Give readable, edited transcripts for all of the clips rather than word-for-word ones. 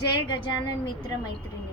जय गजानन मित्र मैत्रिणी.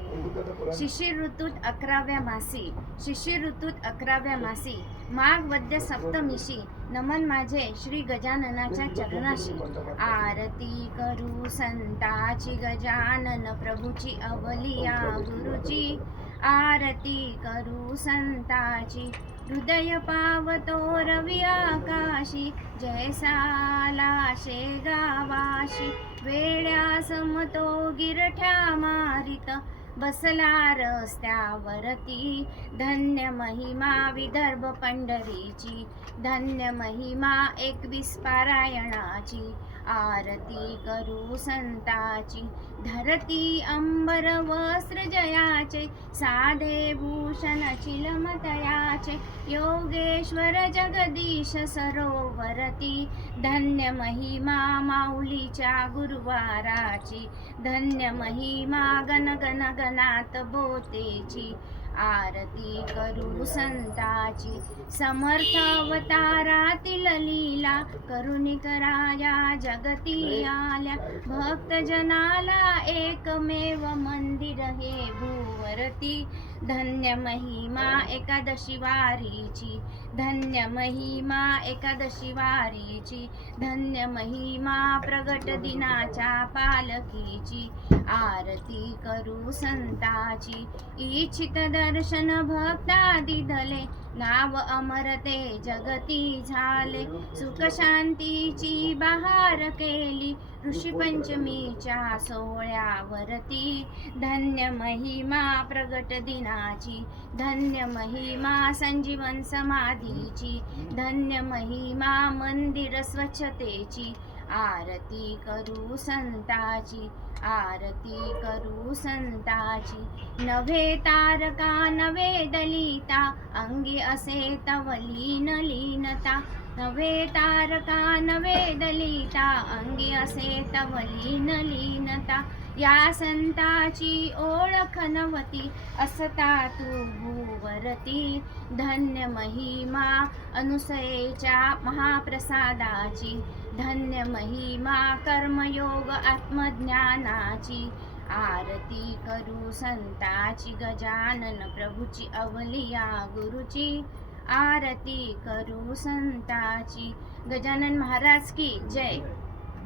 शिशिर ऋतूत 11व्या मासी, शिशिर ऋतूत 11व्या मासी, माघ वद्य सप्तमीशी, नमन माझे श्री गजाननाच्या चरणाशी. आरती करू संताची, गजानन प्रभूची अवलिया गुरुची. आरती करू संताची, हृदय पावतो रवी आकाशी. जैसाला शेगावाशी, वेळ्या समतो गिरठ्या मारित. बसला रस्त्यावरती, धन्य महिमा विदर्भ पंढरीची. धन्य महिमा 21 पारायणाची. आरती करू संताची, धरती अंबर वस्त्र जयाचे. साधे भूषण चिलमतयाचे, योगेश्वर जगदीश सरोवरती. धन्य महिमा माऊलीच्या गुरुवाराची. धन्य महिमा गण गण गणात बोतेची. आरती करू संताची, समर्थ अवतारातील लीला. करुणिकराया जगती आल्या, भक्तजनाला एकमेव मंदिर हे भूवरती. धन्य महिमा एकादशी वारीची. धन्य महिमा एकादशी वारीची. धन्य महिमा प्रगट दिनाच्या पालखीची. आरती करू संताची, इच्छित दर्शन भक्ता दिधले. नाव अमरते जगती झाले, सुख शांतीची बहार केली. ऋषी पंचमीच्या सोहळ्यावरती. धन्य महिमा प्रगट दिनाची. धन्य महिमा संजीवन समाधीची. धन्य महिमा मंदिर स्वच्छतेची. आरती करू संताची, आरती करू संताची. नव्हे तारका नव्हे दलिता, अंगी असे तव लीन लीनता. नव्हे तारका नव्हे दलिता, अंगी असे तव लीन लीनता. या संताची ओळख नवती, असता तू भूवरती. धन्य महिमा अनुसयेच्या महाप्रसादाची. धन्य महिमा कर्मयोग आत्मज्ञानाची. आरती करू संताची, गजानन प्रभूची अवलिया गुरुची. आरती करू संताची. गजानन महाराज की जय.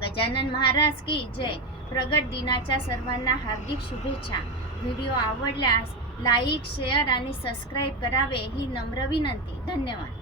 गजानन महाराज की जय. प्रगट दिनाच्या सर्वांना हार्दिक शुभेच्छा. व्हिडिओ आवडल्यास लाईक, शेअर आणि सबस्क्राईब करावे ही नम्र विनंती. धन्यवाद.